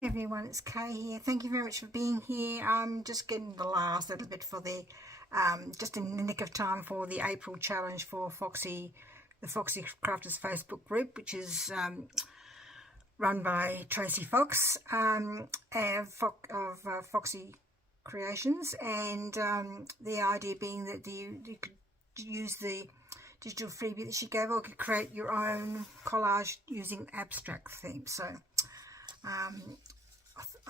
Hey everyone, it's Kay here. Thank you very much for being here. I'm just getting the last little bit for the just in the nick of time for the April challenge for Foxy, the Foxy Crafters Facebook group, which is run by Tracy Fox of Foxy Creations, and the idea being that you could use the digital freebie that she gave, or could create your own collage using abstract themes. So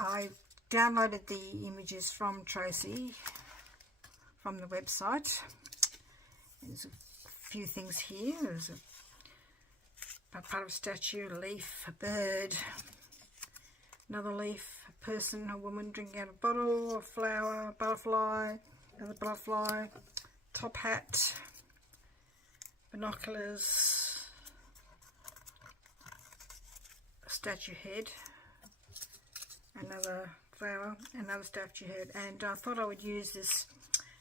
I downloaded the images from Tracy from the website. There's a few things here. There's a part of a statue, a leaf, a bird, another leaf, a person, a woman drinking out of a bottle, a flower, a butterfly, another butterfly, top hat, binoculars, a statue head, another flower, another statue head, and I thought I would use this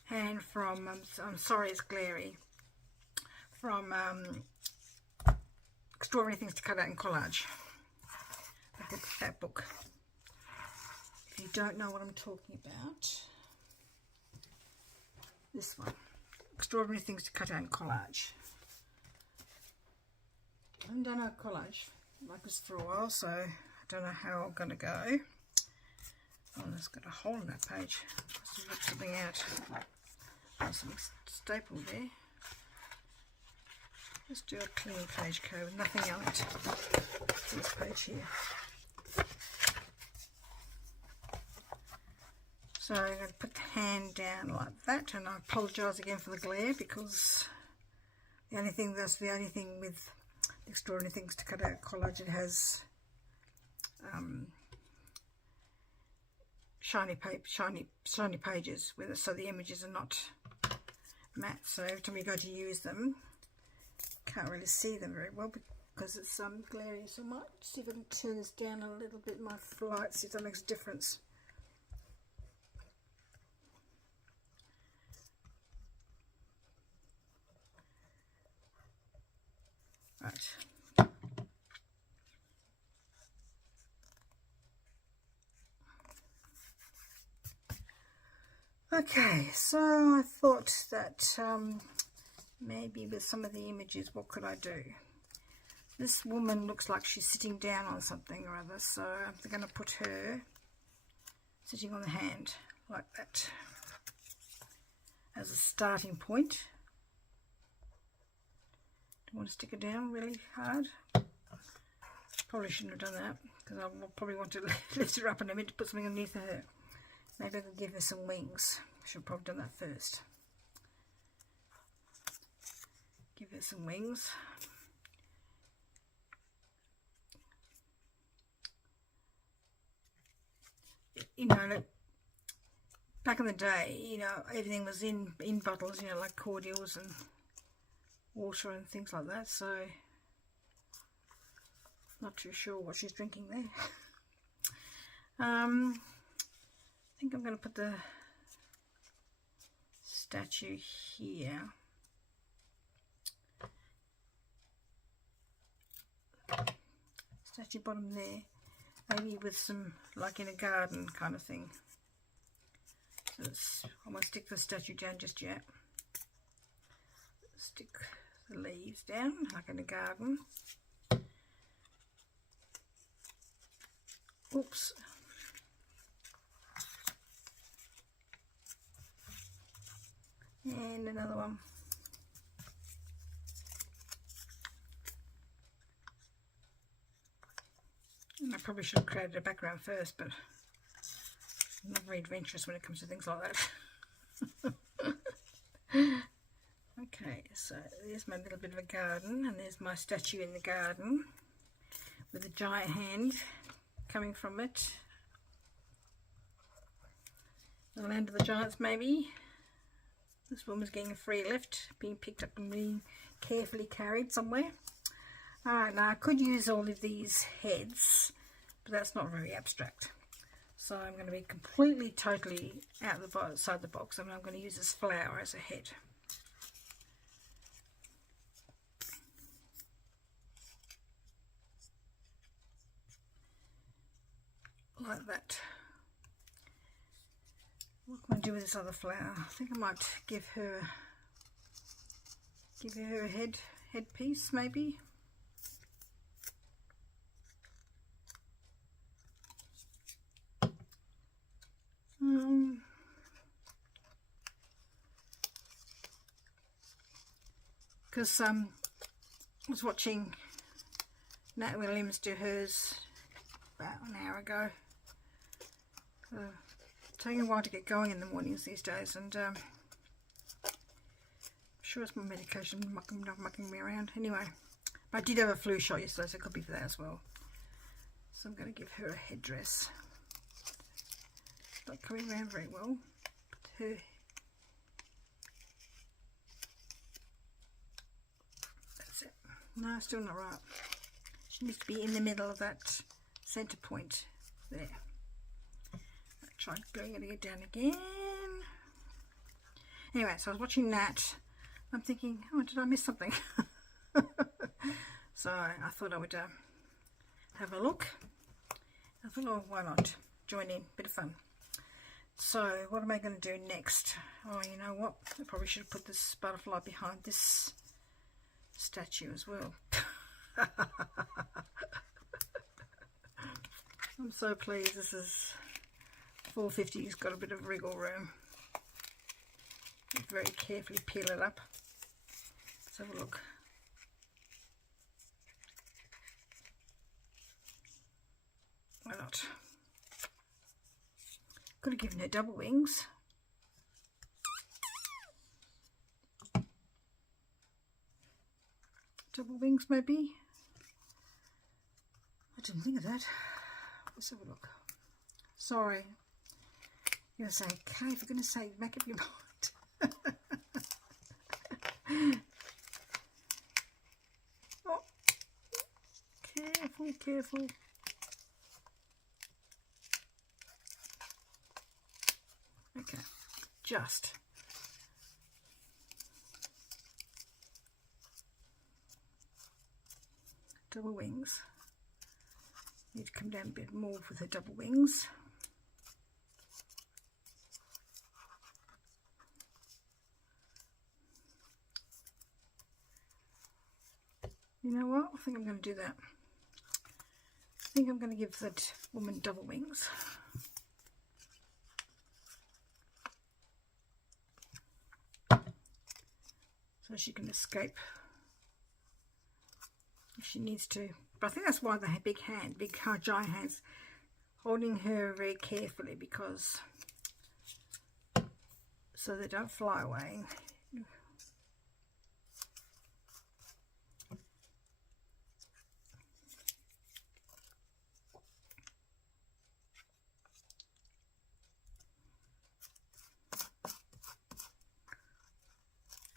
hand from, I'm sorry it's glary, from Extraordinary Things to Cut Out in Collage, that book. If you don't know what I'm talking about, this one, Extraordinary Things to Cut Out in Collage. I haven't done a collage like this for a while, so I don't know how I'm going to go. Oh, there's got a hole in that page. Must have ripped something out. There's something stapled there. Let's do a clean page code with nothing on it. This page here. So I'm going to put the hand down like that, and I apologise again for the glare, because the only thing with Extraordinary Things to Cut Out Collage, it has shiny paper, shiny pages with it, so the images are not matte. So every time you go to use them, can't really see them very well because it's glary. So I might see if I can turn this down a little bit, my light, see if that makes a difference. Right. Okay, so I thought that maybe with some of the images, what could I do? This woman looks like she's sitting down on something or other, so I'm going to put her sitting on the hand like that as a starting point. Do you want to stick her down really hard? Probably shouldn't have done that, because I will probably want to lift her up in a minute to put something underneath her. Maybe I could give her some wings. I should have probably done that first. Give her some wings. You know, back in the day, you know, everything was in bottles, you know, like cordials and water and things like that. So, not too sure what she's drinking there. I think I'm going to put the statue here. Statue bottom there. Maybe with some, like in a garden kind of thing. So I won't stick the statue down just yet. Stick the leaves down, like in a garden. Oops. And another one. And I probably should have created a background first, but I'm not very adventurous when it comes to things like that. Okay, so there's my little bit of a garden, and there's my statue in the garden with a giant hand coming from it. The land of the giants, maybe. This woman's getting a free lift, being picked up and being carefully carried somewhere. Alright, now I could use all of these heads, but that's not very abstract. So I'm going to be completely, totally outside the box, and I'm going to use this flower as a head. like that. What can I do with this other flower? I think I might give her a headpiece maybe. Because I was watching Nat Williams do hers about an hour ago. It's taking a while to get going in the mornings these days, and I'm sure it's my medication mucking me around. Anyway, but I did have a flu shot yesterday, so it could be for that as well. So I'm going to give her a headdress. It's not coming around very well. But her, that's it. No, still not right. She needs to be in the middle of that centre point there. Try going it down again. Anyway, so I was watching that. I'm thinking, oh, did I miss something? So I thought I would have a look. I thought, oh, why not join in? Bit of fun. So what am I going to do next? Oh, you know what? I probably should have put this butterfly behind this statue as well. I'm so pleased. This is 450. It's got a bit of wriggle room. Very carefully peel it up. Let's have a look. Why not? Could have given her double wings. Double wings maybe. I didn't think of that. Let's have a look. Sorry. You're going to say, okay, if you're going to say, make up your mind. Oh, careful, careful. Okay, just. Double wings. Need to come down a bit more with the double wings. You know what? I think I'm going to do that. I think I'm going to give that woman double wings. So she can escape if she needs to. But I think that's why they have big giant hands, holding her very carefully, because so they don't fly away.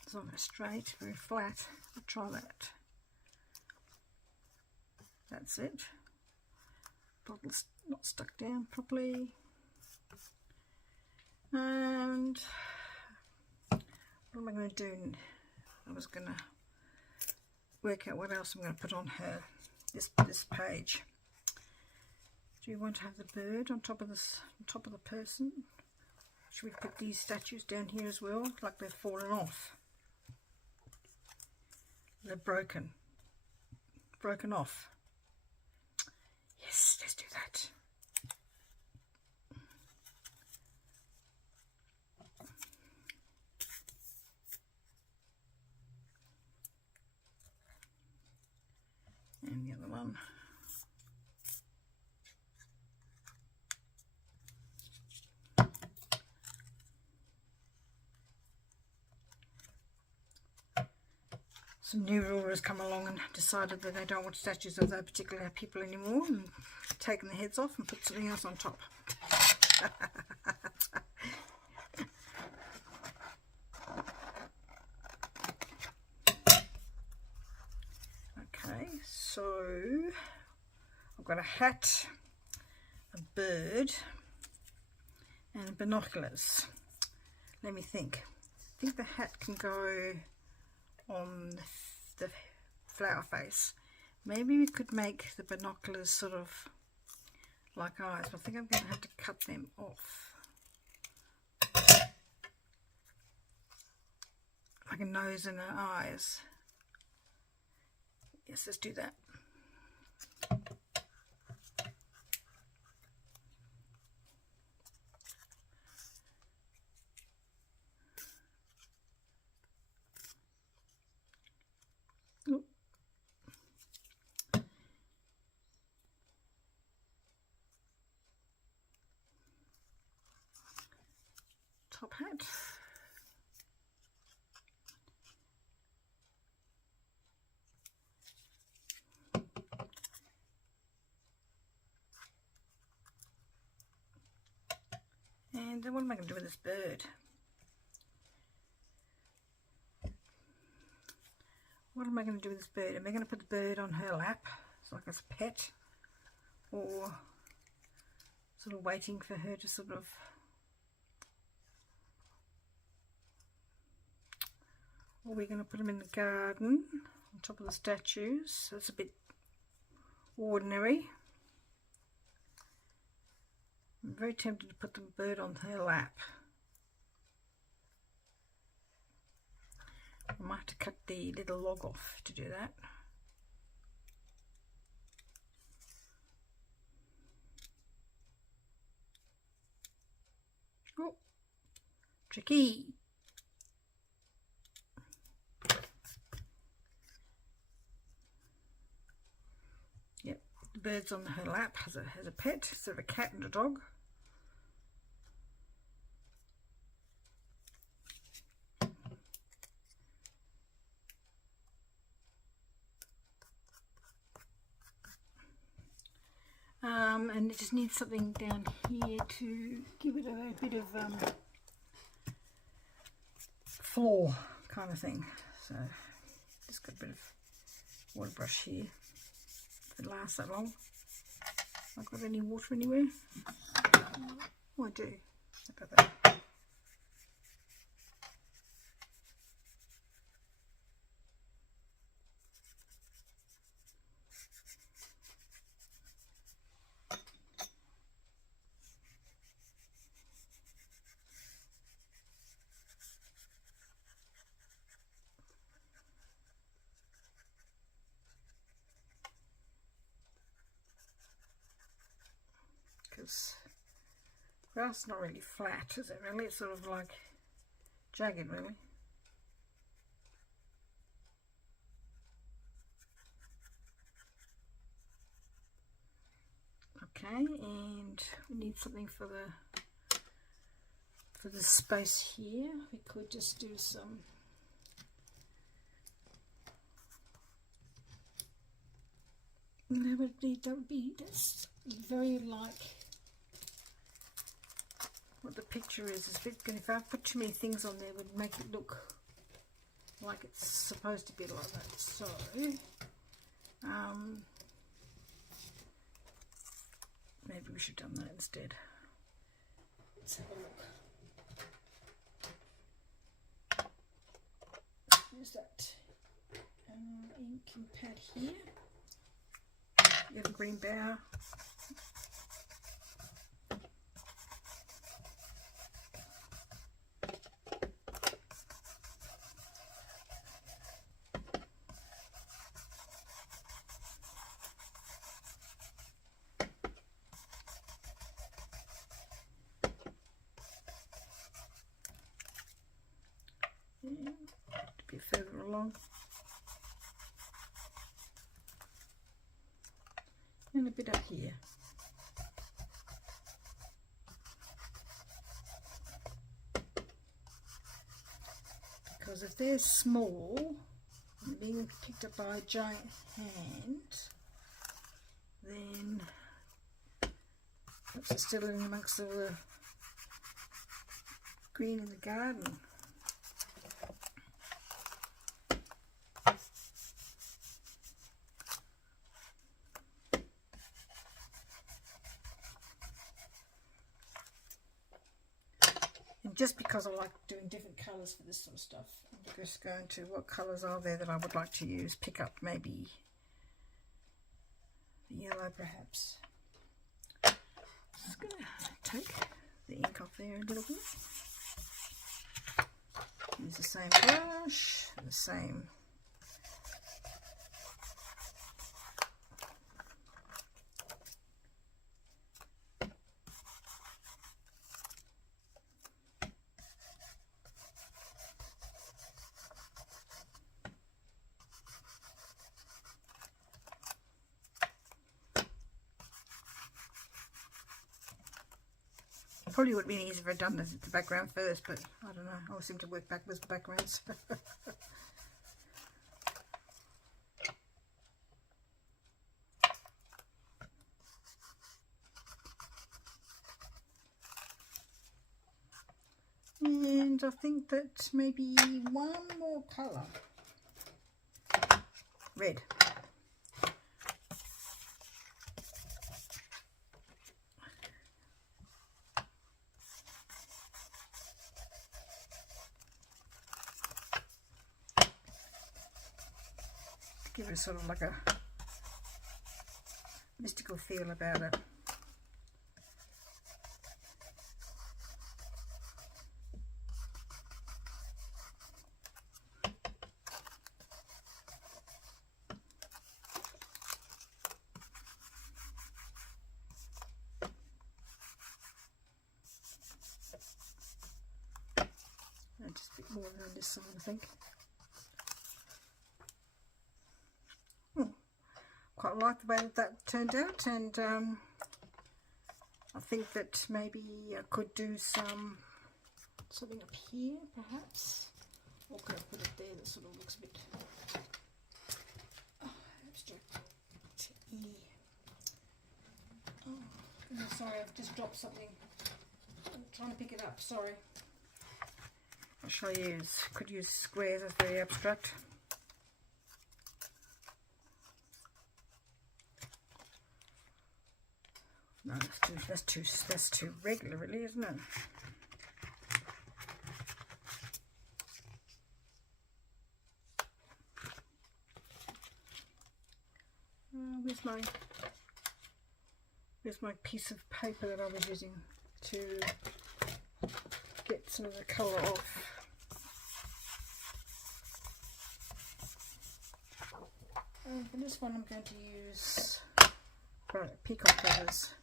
It's not very straight, very flat. I'll try that. That's it. Bottle's not stuck down properly. And what am I going to do? I was going to work out what else I'm going to put on her. This page. Do you want to have the bird on top of this, on top of the person? Should we put these statues down here as well, like they've fallen off? They're broken off. Yes, let's do that. And the other one. Some new rulers come along and decided that they don't want statues of those particular people anymore, and taken the heads off and put something else on top. Okay, so I've got a hat, a bird, and binoculars. Let me think. I think the hat can go on the flower face. Maybe we could make the binoculars sort of like eyes, but I think I'm going to have to cut them off. Like a nose and an eyes. Yes, let's do that. Ooh. Top hat. And then what am I going to do with this bird? What am I going to do with this bird? Am I going to put the bird on her lap, so like as a pet, or sort of waiting for her to sort of, or we're going to put them in the garden on top of the statues? So it's a bit ordinary. I'm very tempted to put the bird on her lap. I might have to cut the little log off to do that. Oh, tricky. Yep, the bird's on her lap, has a pet, sort of a cat and a dog. And it just needs something down here to give it a bit of floor kind of thing. So just got a bit of water brush here. If it lasts that long. I've got any water anywhere? Oh, I do. Look at that. Because grass is not really flat, is it really? It's sort of like jagged, really. Okay, and we need something for the space here. We could just do some that's very like what the picture is. It's a bit good. If I put too many things on there, it would make it look like it's supposed to be like that. So maybe we should have done that instead. Let's have a look. There's that inking pad here. You have a green bow. And a bit further along. And a bit up here. Because if they're small and being picked up by a giant hand, then perhaps they're still in amongst all the green in the garden. Just because I like doing different colours for this sort of stuff, I'm just going to what colours are there that I would like to use. Pick up maybe the yellow perhaps. Just going to take the ink off there a little bit. Use the same brush, the same. Probably would have been easier if I'd done the background first, but I don't know. I always seem to work backwards with backgrounds. And I think that maybe one more colour. Red. Give it sort of like a mystical feel about it. And just a bit more around this side, I think. Quite like the way that turned out, and I think that maybe I could do something up here perhaps, or could I put it there that sort of looks a bit abstract. Oh, goodness, sorry, I've just dropped something. I'm trying to pick it up, sorry. I'll show you. Could use squares, that's very abstract. No, that's too regular, really, isn't it? Where's my piece of paper that I was using to get some of the colour off? For this one, I'm going to use peacock feathers.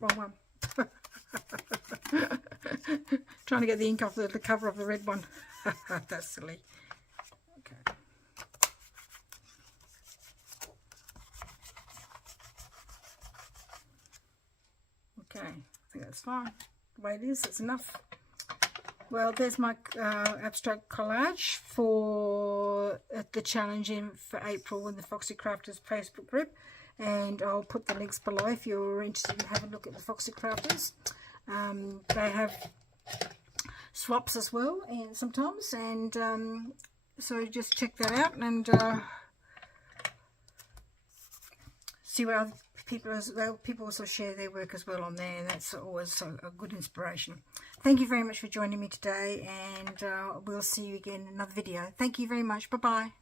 Wrong one. Trying to get the ink off the cover of the red one. That's silly. Okay. Okay, I think that's fine. The way it is, it's enough. Well, there's my abstract collage for the challenge for April in the Foxy Crafters Facebook group. And I'll put the links below if you're interested in having a look at the Foxy Crafters. They have swaps as well, and sometimes, and so just check that out and see what other people as well. People also share their work as well on there, and that's always a good inspiration. Thank you very much for joining me today, and we'll see you again in another video. Thank you very much. Bye bye.